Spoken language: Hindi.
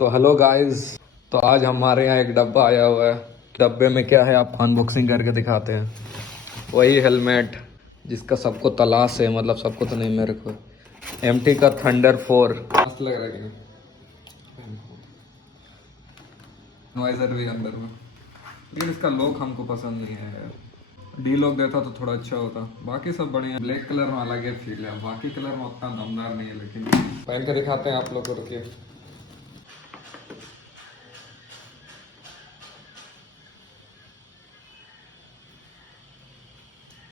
तो हेलो गाइस, तो आज हमारे यहाँ एक डब्बा आया हुआ है। डब्बे में क्या है आपको अनबॉक्सिंग करके दिखाते हैं। वही हेलमेट जिसका सबको तलाश है, मतलब सबको तो नहीं, मेरे को। MT का थंडर 4 मस्त लग रहा है कि नहीं? नॉइजर भी अंदर में, लेकिन इसका लुक हमको पसंद नहीं है यार। डी लॉक देता तो थोड़ा अच्छा होता। बाकी सब बढ़िया। ब्लैक कलर में अलग ही फील है, बाकी कलर में उतना दमदार नहीं है, लेकिन पहन के दिखाते हैं आप लोग को। रुकिए।